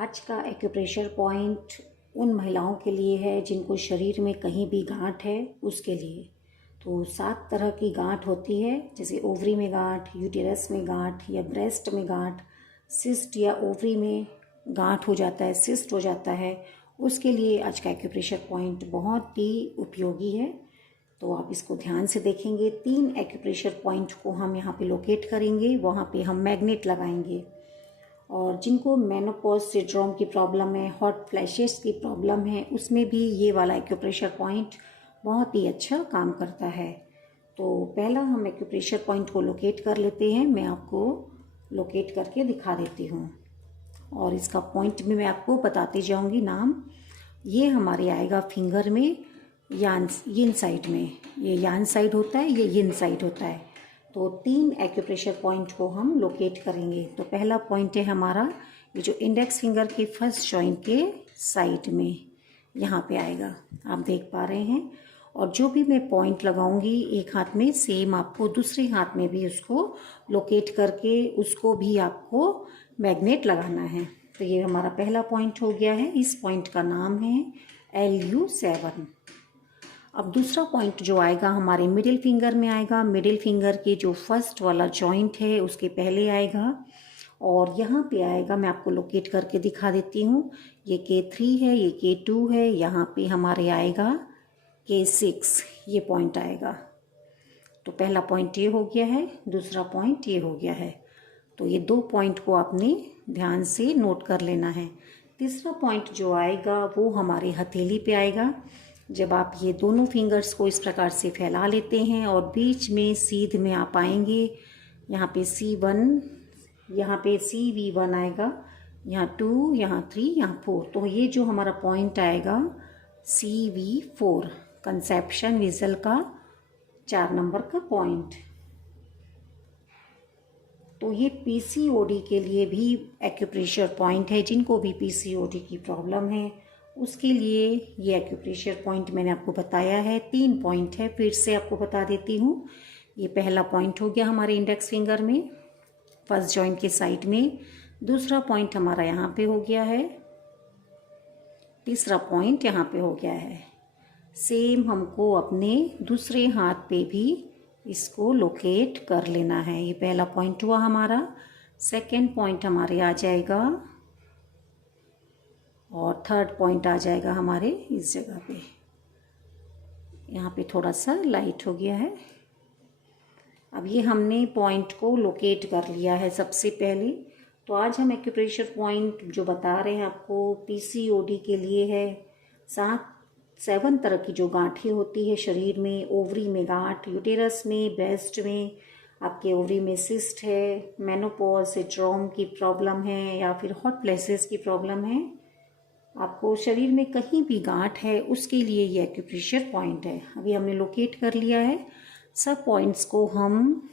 आज का acupressure point उन महिलाओं के लिए है जिनको शरीर में कहीं भी गांठ है उसके लिए। तो 7 तरह की गांठ होती है, जैसे ओवरी में गांठ, यूटेरस में गांठ या ब्रेस्ट में गांठ, सिस्ट या ओवरी में गांठ हो जाता है, सिस्ट हो जाता है, उसके लिए आज का एक्यूप्रेशर पॉइंट बहुत ही उपयोगी है। तो आप इसको ध्यान से देखेंगे। 3 एक्यूप्रेशर पॉइंट को हम यहाँ पे लोकेट करेंगे, वहाँ पे हम मैग्नेट लगाएंगे। और जिनको मेनोपॉज सिंड्रोम की प्रॉब्लम है, हॉट फ्लैशेस की प्रॉब्लम है, उसमें भी ये वाला एक्यूप्रेशर पॉइंट बहुत ही अच्छा काम करता है। तो पहला हम एक्यूप्रेशर पॉइंट को लोकेट कर लेते हैं। मैं आपको लोकेट करके दिखा देती हूँ और इसका पॉइंट भी मैं आपको बताती जाऊँगी नाम। ये हमारे आएगा फिंगर में, यिन साइड में। ये यान साइड होता है, ये यिन साइड होता है। तो 3 एक्यूप्रेशर पॉइंट को हम लोकेट करेंगे। तो पहला पॉइंट है हमारा ये जो इंडेक्स फिंगर के फर्स्ट जॉइंट के साइड में, यहाँ पे आएगा, आप देख पा रहे हैं। और जो भी मैं पॉइंट लगाऊंगी एक हाथ में, सेम आपको दूसरे हाथ में भी उसको लोकेट करके उसको भी आपको मैग्नेट लगाना है। तो ये हमारा पहला पॉइंट हो गया है। इस पॉइंट का नाम है LU7। अब दूसरा पॉइंट जो आएगा हमारे मिडिल फिंगर में आएगा। मिडिल फिंगर के जो फर्स्ट वाला जॉइंट है उसके पहले आएगा और यहाँ पे आएगा, मैं आपको लोकेट करके दिखा देती हूँ। ये K3 है, ये K2 है, यहाँ पे हमारे आएगा K6, ये पॉइंट आएगा। तो पहला पॉइंट ये हो गया है, दूसरा पॉइंट ये हो गया है। तो ये 2 पॉइंट को आपने ध्यान से नोट कर लेना है। तीसरा पॉइंट जो आएगा वो हमारे हथेली पे आएगा। जब आप ये दोनों फिंगर्स को इस प्रकार से फैला लेते हैं और बीच में सीध में आप आएंगे, यहाँ पे C1, यहाँ पे CV1 आएगा, यहाँ 2, यहाँ 3, यहाँ 4। तो ये जो हमारा पॉइंट आएगा CV4, कंसेप्शन विजल का 4 नंबर का पॉइंट। तो ये PCOD के लिए भी एक्यूप्रेशर पॉइंट है। जिनको भी PCOD की प्रॉब्लम है उसके लिए ये एक्यूप्रेशर पॉइंट मैंने आपको बताया है। 3 पॉइंट है, फिर से आपको बता देती हूँ। ये पहला पॉइंट हो गया हमारे इंडेक्स फिंगर में, फर्स्ट जॉइंट के साइड में। दूसरा पॉइंट हमारा यहाँ पे हो गया है। तीसरा पॉइंट यहाँ पे हो गया है। सेम हमको अपने दूसरे हाथ पे भी इसको लोकेट कर लेना है। ये पहला पॉइंट हुआ हमारा। सेकेंड पॉइंट हमारे आ जाएगा और थर्ड पॉइंट आ जाएगा हमारे इस जगह पे। यहाँ पे थोड़ा सा लाइट हो गया है। अब ये हमने पॉइंट को लोकेट कर लिया है सबसे पहले। तो आज हम एक्यूप्रेशर पॉइंट जो बता रहे हैं आपको PCOD के लिए है। 7 तरह की जो गांठें होती है शरीर में, ओवरी में गांठ, यूटेरस में, ब्रेस्ट में, आपके ओवरी में सिस्ट है, मेनोपॉज सिंड्रोम की प्रॉब्लम है या फिर हॉट फ्लैशेस की प्रॉब्लम है, आपको शरीर में कहीं भी गांठ है, उसके लिए ये एक्यूप्रेशर पॉइंट है। अभी हमने लोकेट कर लिया है। सब पॉइंट्स को हम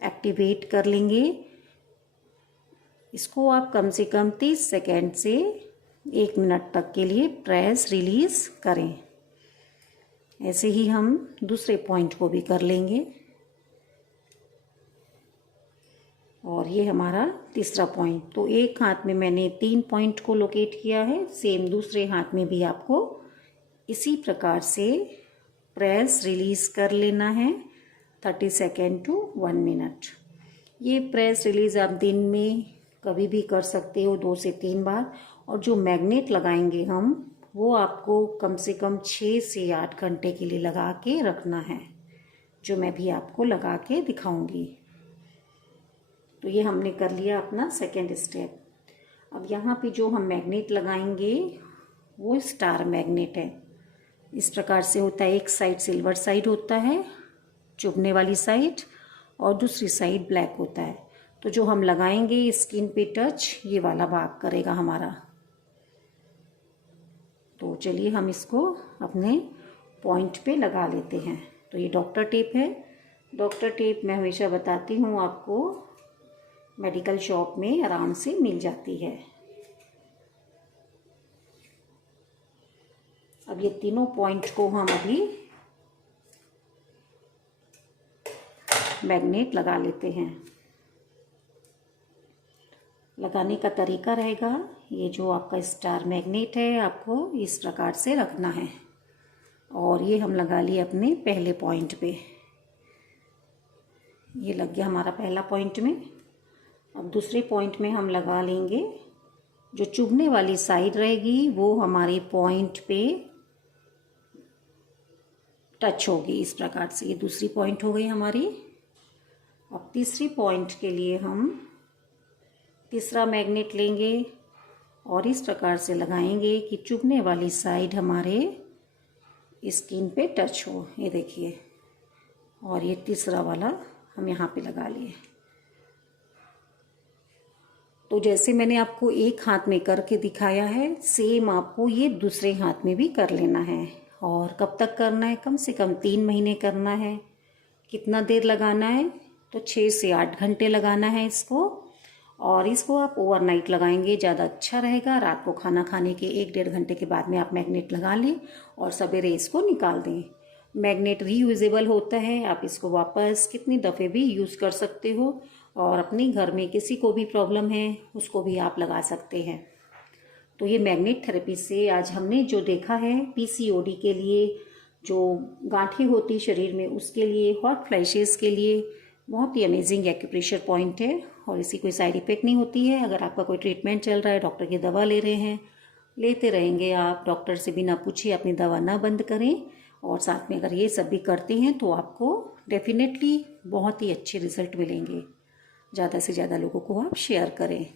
एक्टिवेट कर लेंगे। इसको आप कम से कम 30 सेकेंड से 1 मिनट तक के लिए प्रेस रिलीज करें। ऐसे ही हम दूसरे पॉइंट को भी कर लेंगे। और ये हमारा तीसरा पॉइंट। तो एक हाथ में मैंने 3 पॉइंट को लोकेट किया है, सेम दूसरे हाथ में भी आपको इसी प्रकार से प्रेस रिलीज कर लेना है 30 सेकेंड टू 1 मिनट। ये प्रेस रिलीज आप दिन में कभी भी कर सकते हो, 2 से 3 बार। और जो मैग्नेट लगाएंगे हम, वो आपको कम से कम 6 से 8 घंटे के लिए लगा के रखना है, जो मैं भी आपको लगा के दिखाऊंगी। तो ये हमने कर लिया अपना सेकेंड स्टेप। अब यहाँ पे जो हम मैग्नेट लगाएंगे वो स्टार मैग्नेट है। इस प्रकार से होता है। एक साइड सिल्वर साइड होता है, चुभने वाली साइड, और दूसरी साइड ब्लैक होता है। तो जो हम लगाएंगे स्किन पे टच, ये वाला भाग करेगा हमारा। तो चलिए हम इसको अपने पॉइंट पे लगा लेते हैं। तो ये डॉक्टर टेप है। डॉक्टर टेप मैं हमेशा बताती हूँ आपको, मेडिकल शॉप में आराम से मिल जाती है। अब ये तीनों पॉइंट को हम अभी मैग्नेट लगा लेते हैं। लगाने का तरीका रहेगा, ये जो आपका स्टार मैग्नेट है आपको इस प्रकार से रखना है। और ये हम लगा लिए अपने पहले पॉइंट पे। ये लग गया हमारा पहला पॉइंट में। अब दूसरे पॉइंट में हम लगा लेंगे, जो चुभने वाली साइड रहेगी वो हमारी पॉइंट पे टच होगी इस प्रकार से। ये दूसरी पॉइंट हो गई हमारी। अब तीसरी पॉइंट के लिए हम तीसरा मैग्नेट लेंगे और इस प्रकार से लगाएंगे कि चुभने वाली साइड हमारे स्किन पे टच हो। ये देखिए, और ये तीसरा वाला हम यहाँ पे लगा लिए। तो जैसे मैंने आपको एक हाथ में करके दिखाया है, सेम आपको ये दूसरे हाथ में भी कर लेना है। और कब तक करना है? कम से कम 3 महीने करना है। कितना देर लगाना है? तो 6 से 8 घंटे लगाना है इसको। और इसको आप ओवरनाइट लगाएंगे, ज़्यादा अच्छा रहेगा। रात को खाना खाने के 1-1.5 घंटे के बाद में आप मैग्नेट लगा लें और सवेरे इसको निकाल दें। मैग्नेट रीयूजेबल होता है, आप इसको वापस कितनी दफ़े भी यूज़ कर सकते हो। और अपने घर में किसी को भी प्रॉब्लम है उसको भी आप लगा सकते हैं। तो ये मैग्नेट थेरेपी से आज हमने जो देखा है, पीसीओडी के लिए, जो गांठें होती शरीर में उसके लिए, हॉट फ्लैशेस के लिए बहुत ही अमेजिंग एक्यूप्रेशर पॉइंट है। और इसकी कोई साइड इफ़ेक्ट नहीं होती है। अगर आपका कोई ट्रीटमेंट चल रहा है, डॉक्टर की दवा ले रहे हैं, लेते रहेंगे आप, डॉक्टर से बिना पूछे अपनी दवा ना बंद करें। और साथ में अगर ये सब भी करते हैं तो आपको डेफिनेटली बहुत ही अच्छे रिजल्ट मिलेंगे। ज़्यादा से ज़्यादा लोगों को आप शेयर करें।